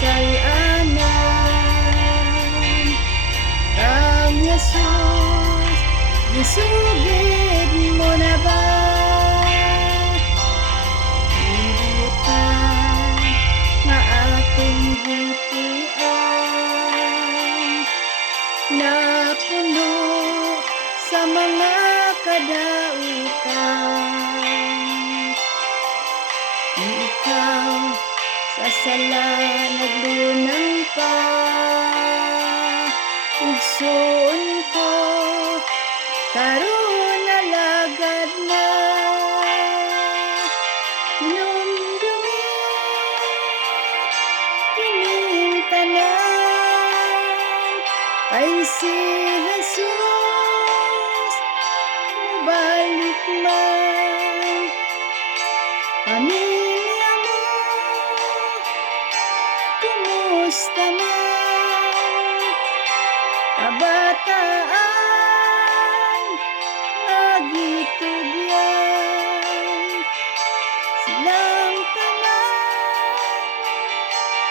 kasalanan. Kang Jesus, gisugid mo na ba? Libutan nga atong gituan, napuno sa mga kadautan. Ikaw sa sala naglunang pa, igsoon ko karon nalagad na. Hinumdumi kining tanan, kay si Jesus mubalik man. Pamilya mo, kumusta man? Kabataan, nagitugyan. Silang tanan,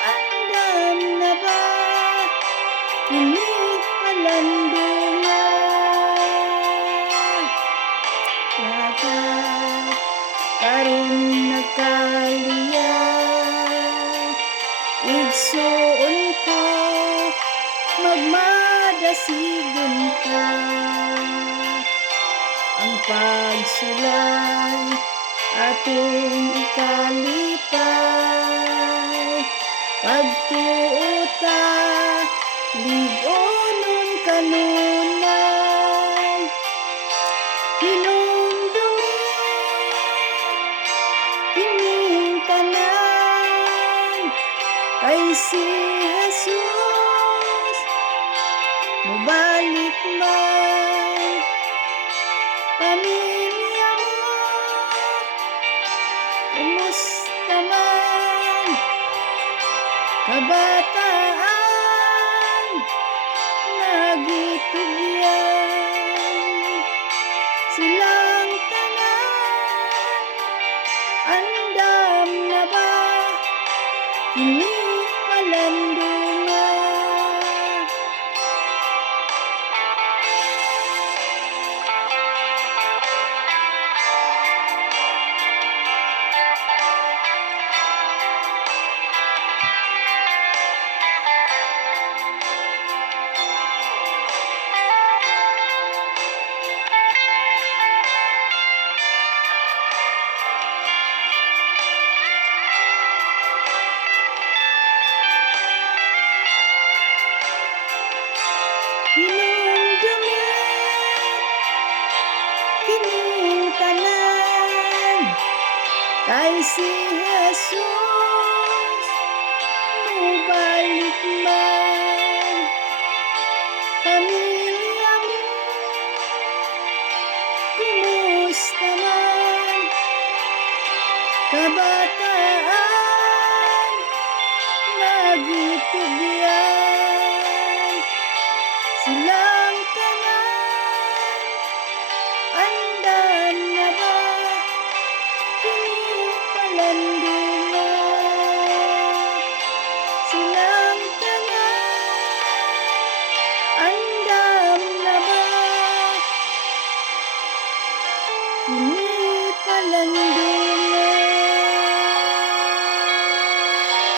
andam na ba? Kini palandungan. Lagat karon nagkaliyan, igsuon ko magmadasigon ka. Ang pagsulay atong ikalipay, pagtuota ligonon kanunay. Hinumdumi kining tanan, kay si Jesus mubalik man. Pamilya mo, kumusta man? Kabataan, nagitugyan. Silang tanan, andam na ba? Kini palandungan. Hinumdumi kining tanan, kay si Jesus mubalik man. Pamilya mo, kumusta man? Kabataan, nagitugyan.